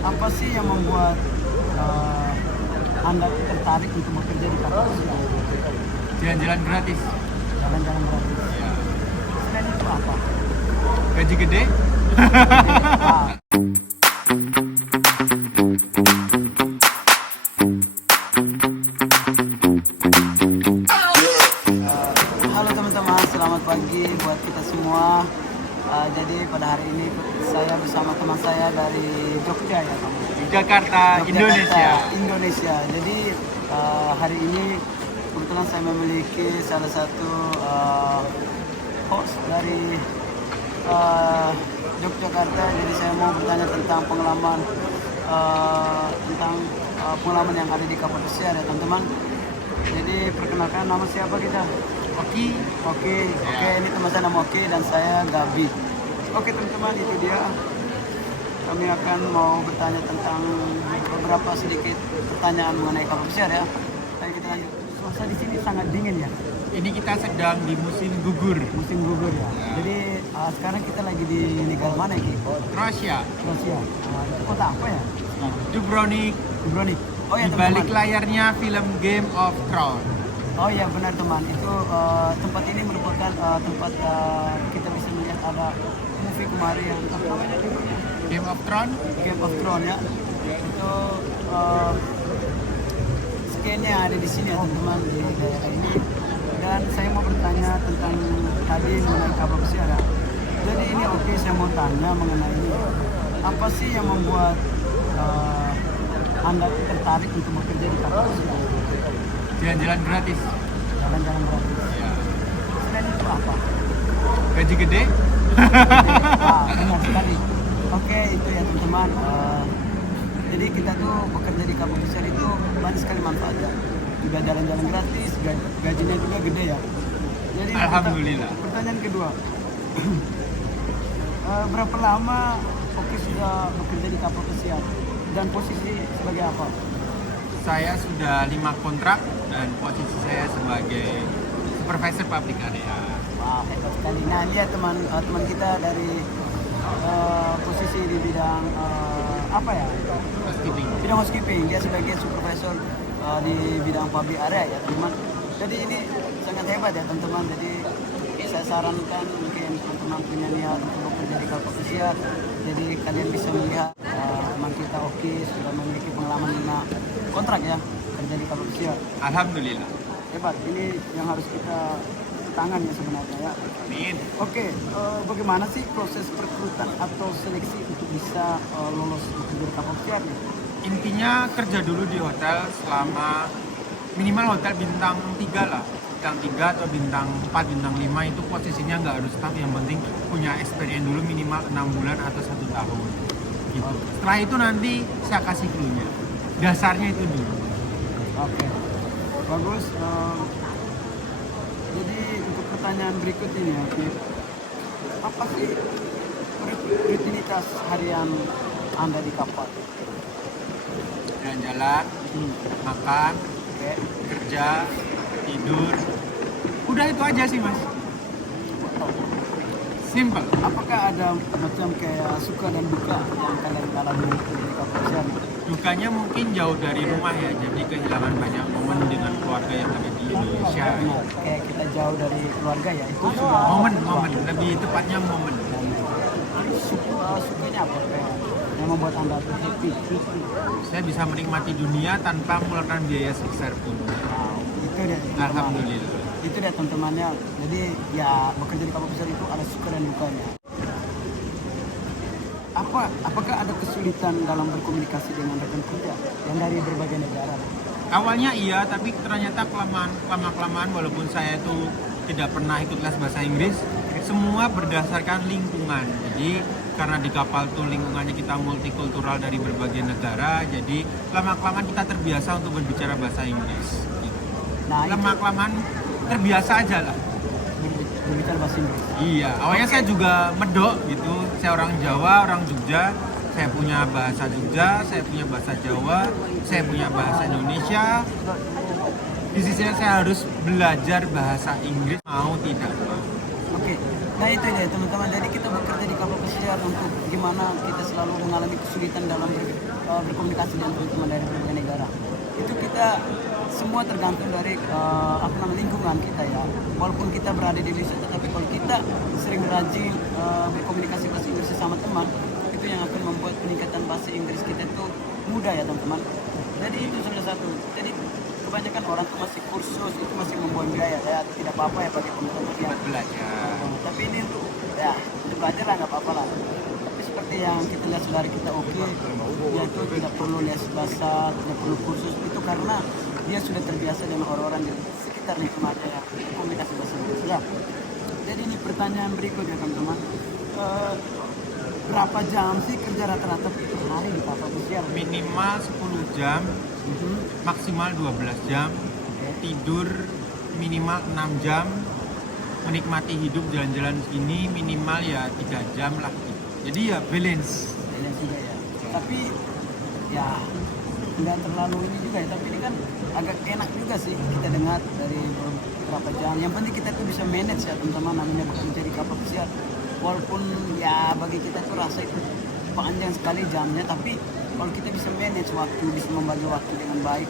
Apa sih yang membuat Anda tertarik untuk bekerja di kapal pesiar? Jalan-jalan gratis. Jalan-jalan gratis. Ya. Selain itu apa? Gaji gede. Ah, halo teman-teman, selamat pagi buat kita semua. Jadi pada hari ini saya bersama teman saya dari Jogja ya, Kamu. Jakarta, Indonesia. Indonesia. Jadi hari ini kebetulan saya memiliki salah satu host dari Yogyakarta. Jadi saya mau bertanya tentang pengalaman pengalaman yang ada di kapal pesiar ya teman-teman. Jadi perkenalkan, nama siapa kita? Oke. Oke, ini teman saya nama Oke dan saya Gabi. Oke teman-teman, itu dia. Kami akan mau bertanya tentang beberapa sedikit pertanyaan mengenai kapal pesiar ya. Ayo kita lanjut. Suasana di sini sangat dingin ya. Ini kita sedang di musim gugur. Musim gugur ya. Jadi sekarang kita lagi di negara mana ya? Kroasia. Kroasia. Kota apa ya? Dubrovnik. Dubrovnik. Oh ya Di balik teman-teman. layarnya film Game of Thrones. Oh ya benar teman. Itu tempat ini merupakan tempat kita bisa melihat ada movie kemarin yang apa namanya? Game of Thrones. Game of Thrones ya. Itu scan yang ada di sini ya teman-teman, di daerah ini. Dan saya mau bertanya tentang tadi mengenai kapal pesiar ya. Jadi ini oke, saya mau tanya mengenai ini. Apa sih yang membuat Anda tertarik untuk bekerja di kapal pesiar? Jalan-jalan gratis. Jalan-jalan gratis. Ya. Selain itu apa? Gaji gede. Benar sekali. Oke, itu ya teman-teman. Jadi kita tuh bekerja di kapal pesiar itu banyak sekali manfaatnya. Juga jalan-jalan gratis, gajinya juga gede ya. Jadi Alhamdulillah. pertanyaan kedua, berapa lama Oke sudah bekerja di kapal pesiar dan posisi sebagai apa? Saya sudah 5 kontrak dan posisi saya sebagai supervisor public area. Wah, hebat sekali. Nah, lihat teman kita dari posisi di bidang apa ya? Housekeeping. Bidang housekeeping. Dia sebagai supervisor di bidang public area ya, teman. Jadi ini sangat hebat ya, teman-teman. Jadi saya sarankan mungkin teman-teman punya niat untuk bekerja di kapal pesiar. Jadi kalian bisa melihat teman kita Oke sudah memiliki pengalaman 5 kontrak ya kerja di kapal pesiar. Alhamdulillah. Hebat. Ini yang harus kita tangan ya sebenarnya ya. Amin. Oke, bagaimana sih proses perekrutan atau seleksi untuk bisa lolos bekerja di kapal pesiar nih? Intinya kerja dulu di hotel selama minimal hotel bintang 3 lah. Bintang 3 atau bintang 4, bintang 5 itu posisinya nggak harus staff, yang penting punya experience dulu minimal 6 bulan atau 1 tahun. Gitu. Setelah itu nanti saya kasih clue-nya. Dasarnya itu dulu. Oke, bagus. Jadi untuk pertanyaan berikut ini ya, Ki, apa sih rutinitas harian Anda di kapal? Jalan-jalan, makan, Oke. kerja, tidur. Udah itu aja sih mas. Simple. Apakah ada macam kayak suka dan duka yang kalian alami di kapal pesiar? Dukanya mungkin jauh dari rumah ya, jadi kehilangan banyak momen dengan keluarga yang ada di Indonesia. Benar, kayak kita jauh dari keluarga ya, itu sudah Momen, lebih tepatnya momen. sukanya apa kayak yang membuat Anda tuh happy? Saya bisa menikmati dunia tanpa mengeluarkan biaya sebesar pun. Wow, itu dia teman-teman. Alhamdulillah. Itu dia teman-temannya. Jadi ya bekerja di kapal pesiar itu ada suka dan dukanya. Apakah ada kesulitan dalam berkomunikasi dengan rekan kerja yang dari berbagai negara? Awalnya iya, tapi ternyata kelamaan walaupun saya itu tidak pernah ikut les bahasa Inggris, semua berdasarkan lingkungan. Jadi karena di kapal tuh lingkungannya kita multikultural dari berbagai negara, jadi lama-kelamaan kita terbiasa untuk berbicara bahasa Inggris. Gitu. Nah, itu Lama-kelamaan terbiasa aja lah. berbicara bahasa Inggris. Iya, awalnya saya juga medok gitu. Saya orang Jawa, orang Jogja. Saya punya bahasa Jogja, saya punya bahasa Jawa, saya punya bahasa Indonesia. Di sisi lain saya harus belajar bahasa Inggris, mau tidak mau. Oke, nah itu ya teman-teman. Jadi kita bekerja di kapal pesiar pesiar untuk gimana kita selalu mengalami kesulitan dalam berkomunikasi dengan teman-teman dari berbagai negara. Itu kita semua tergantung dari lingkungan kita ya. Walaupun kita berada di Indonesia, tetapi kalau kita sering rajin berkomunikasi bahasa Inggris sama teman, itu yang akan membuat peningkatan bahasa Inggris kita itu mudah ya teman-teman. Jadi itu salah satu. Jadi kebanyakan orang tuh masih kursus itu masih membuang biaya ya, tidak apa-apa ya bagi teman-teman yang belajar. tapi ini untuk ya untuk belajar lah nggak apa-apa lah. Tapi seperti yang kita lihat saudara kita yaitu tidak perlu les bahasa, tidak perlu kursus itu karena dia sudah terbiasa dengan orang-orang di sekitar lingkungannya yang komunikasi bahasa Inggris ya. Jadi ini pertanyaan berikutnya teman-teman. Berapa jam sih kerja rata-rata per hari di kapal pesiar? Minimal 10 jam, maksimal 12 jam. Tidur minimal 6 jam. Menikmati hidup jalan-jalan ini minimal ya 3 jam lah. Jadi ya balance Juga ya. Tapi ya nggak terlalu ini juga ya. Tapi ini kan agak enak juga sih kita dengar dari beberapa jam. Yang penting kita tuh bisa manage ya teman-teman, namanya bekerja di kapal pesiar. Walaupun ya bagi kita tuh rasa itu panjang sekali jamnya, tapi kalau kita bisa manage waktu, bisa membagi waktu dengan baik,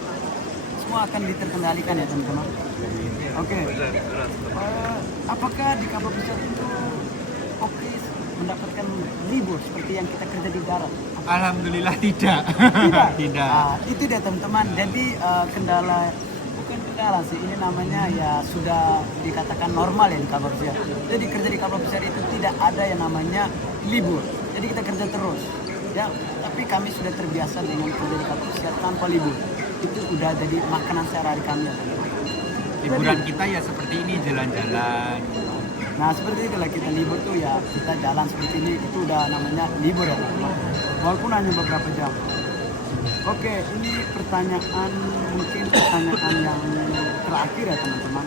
semua akan diterkendalikan ya teman-teman. Oke. Apakah di kapal pesiar itu mendapatkan libur seperti yang kita kerja di darat? Alhamdulillah tidak. Tidak. Itu dia teman-teman. Jadi bukan kendala sih, ini namanya ya sudah dikatakan normal ya di kapal pesiar. Jadi kerja di kapal pesiar itu tidak ada yang namanya libur. Jadi kita kerja terus. Ya, tapi kami sudah terbiasa dengan kerja di kapal pesiar tanpa libur. Itu udah jadi makanan sehari-hari kami. Liburan kita ya seperti ini, jalan-jalan. Nah seperti itulah kita libur tuh ya, kita jalan seperti ini itu udah namanya libur ya teman-teman. Walaupun hanya beberapa jam. Oke, ini mungkin pertanyaan yang terakhir ya teman-teman.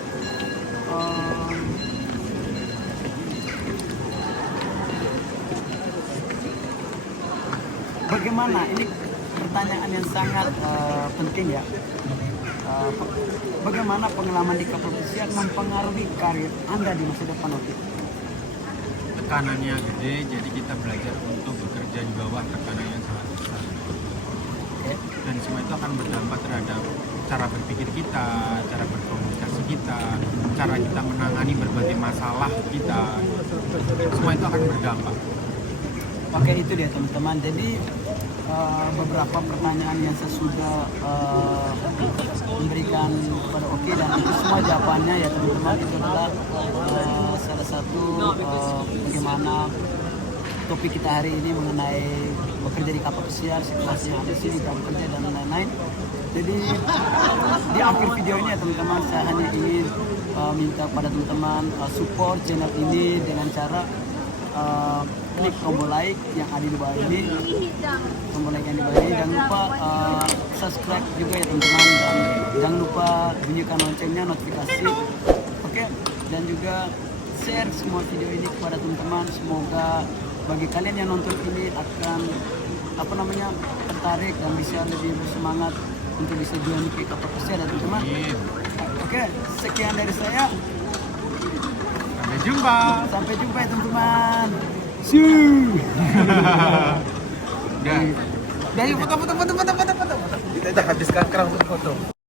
Bagaimana, ini pertanyaan yang sangat penting ya. Bagaimana pengalaman di kapal pesiar mempengaruhi karir Anda di masa depan? Tekanannya gede, jadi kita belajar untuk bekerja di bawah tekanan yang sangat besar. Dan semua itu akan berdampak terhadap cara berpikir kita, cara berkomunikasi kita, cara kita menangani berbagai masalah kita. Semua itu akan berdampak. Oke, itu dia teman-teman. Jadi beberapa pertanyaan yang saya sudah memberikan kepada Oki, dan itu semua jawabannya ya teman-teman. Itu adalah salah satu bagaimana topik kita hari ini mengenai bekerja di kapal pesiar, situasi yang ada di sini, jam kerja dan lain-lain. Jadi di akhir video ini ya teman-teman, saya hanya ingin minta pada teman-teman support channel ini dengan cara klik tombol like yang ada di bawah ini, tombol like yang di bawah ini. Jangan lupa subscribe juga ya teman-teman, dan jangan lupa bunyikan loncengnya, notifikasi. Oke, dan juga share semua video ini kepada teman-teman. Semoga bagi kalian yang nonton ini akan tertarik dan bisa lebih bersemangat untuk bisa join ke kapal pesiar ya teman-teman. Oke, sekian dari saya. Sampai jumpa ya teman-teman. See you. Udah yuk foto. Kita udah habiskan kerang foto.